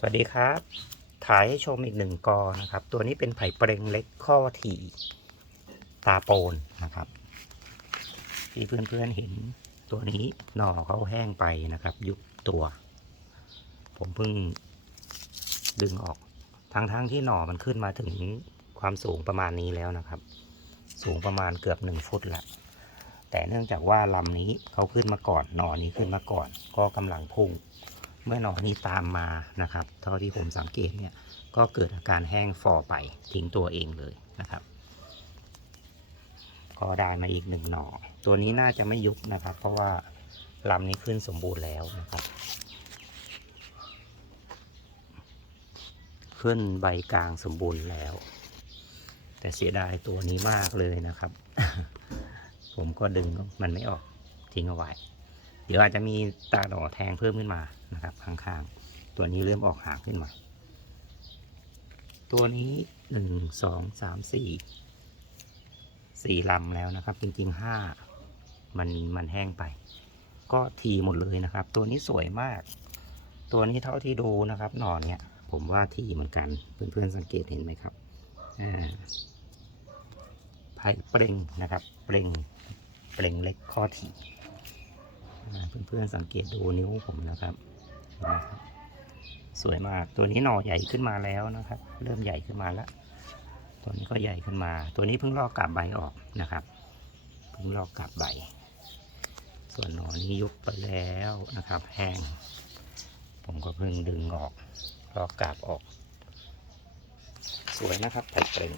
สวัสดีครับ ถ่ายให้ชมอีกหนึ่งกอนะครับ ตัวนี้เป็นไผ่เปรงเล็กข้อถี่ตาโปนนะครับที่เพื่อนๆเห็นตัวนี้หน่อเขาแห้งไปนะครับ ยุบตัว ผมเพิ่งดึงออกทั้งๆทที่หน่อมันขึ้นมาถึงความสูงประมาณนี้แล้วนะครับ สูงประมาณเกือบหนึ่งฟุตละแต่เนื่องจากว่าลำนี้เขาขึ้นมาก่อนหน่อนี้ขึ้นมาก่อน ก็กำลังพุ่ง เมื่อหนอนนี้ตามมานะครับ เท่าที่ผมสังเกตเนี่ยก็เกิดอาการแห้งฟอไปทิ้งตัวเองเลยนะครับ ก็ได้มาอีกหนึ่งหนอตัวนี้น่าจะไม่ยุบนะครับ เพราะว่าลำนี้ขึ้นสมบูรณ์แล้วนะครับ ขึ้นใบกลางสมบูรณ์แล้ว แต่เสียดายตัวนี้มากเลยนะครับ ผมก็ดึงมันไม่ออกทิ้งเอาไว้ เดี๋ยวอาจจะมีตาหน่อแทงเพิ่มขึ้นมานะครับ ข้างๆ ตัวนี้เริ่มออกหางขึ้นมา ตัวนี้หนึ่งสองสามสี่สี่ลำแล้วนะครับ จริงๆห้ามันมันแห้งไป ก็ทีหมดเลยนะครับ ตัวนี้สวยมาก ตัวนี้เท่าที่ดูนะครับ หนอนเนี่ยผมว่าทีเหมือนกันเพื่อนๆสังเกตเห็นไหมครับอ่าไผ่เปล่งนะครับ เปล่งเปล่งเล็กข้อถี่ เพื่อนๆสังเกตดูนิ้วผมนะครับเห็นไหมครับ สวยมากตัวนี้หน่อใหญ่ขึ้นมาแล้วนะครับ เริ่มใหญ่ขึ้นมาแล้ว ตัวนี้ก็ใหญ่ขึ้นมา ตัวนี้เพิ่งลอกกาบใบออกนะครับ เพิ่งลอกกาบใบ ส่วนหน่อนี้ยุบไปแล้วนะครับ แห้ง ผมก็เพิ่งดึงออกลอกกาบออก สวยนะครับไผ่เปล่ง